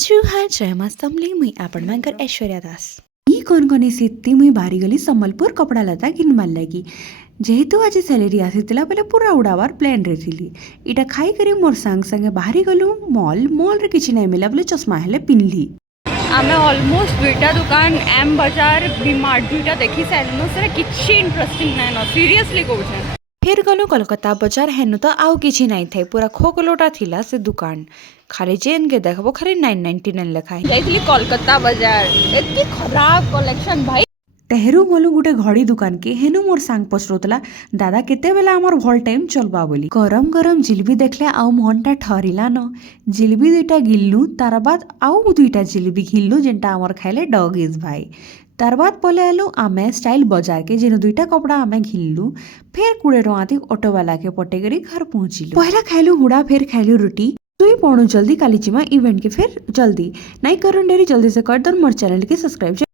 जुहार जय माँ समली मुई आपण मांकर ऐश्वर्या दास ಈ ಕೊನ್ಕೊನಿ ಸಿತ್ತಿ ಮುಯಿ ಬಾರಿಗಲಿ ସମ୍ବଲପୁର କପଡ଼ା ଲତା ଘିନବାର୍ ଲାଗି ଯେହେତୁ ଆଜି ସାଲେରୀ ଆସିଥିଲା ବେଲେ ପୁରା ଉଡ଼ାବାର ପ୍ଲାନ୍ରେ ଥିଲି ଇଟା ଖାଇକରି ମୋର୍ ସାଙ୍ଗେ ସାଙ୍ଗେ ବାହାରି ଗଲୁ ମଲ୍ରେ କିଛି ନାଇଁ ମିଲା ବୋଲେ ଚଷମା ହେଲେ ପିନ୍ଧଲି। आमे ऑलमोस्ट दुईटा दुकान एम बाजार डीमार्ट दुईटा देखी सारिनु सेटा किछि इंटरेस्टिंग नाइन सीरियसली कहूछे। फिर गलु कोलकाता बाजार हेनु तो आउ किछि नाई थाई पूरा खोकलोटा थिला से दुकान खाली जेन के देखबो खाली 999 लिखाई जाइतली कोलकाता बाजार एतकी खराब कलेक्शन भाई। तेहरू गलु गुटे घड़ी दुकान के हेनु मोर सांग पचरोतला दादा केते बेला हमर भल टाइम चलबा बोली गरम गरम जिलेबी देखले आउ मनटा ठहरिला न जिलेबी दुईटा गिल्लु तार बाद आउ दुईटा जिलेबी घिल्लु जेनटा हमर खाइले डॉग इज भाई तार बाद पले आलु आमे स्टाइल बाजार के जेन दुईटा कपड़ा आमे घिल्लु फिर 20 टଙ୍କା थी ऑटो वाला के पटेकरी घर पहुंचिलु पहला खाइलु हुड़ा फिर खाइलु रोटी तुई पणु जल्दी काली चिमा इवेंट के फिर जल्दी नहीं करूं डेरी जल्दी से कर दन मोर चैनल के सब्सक्राइब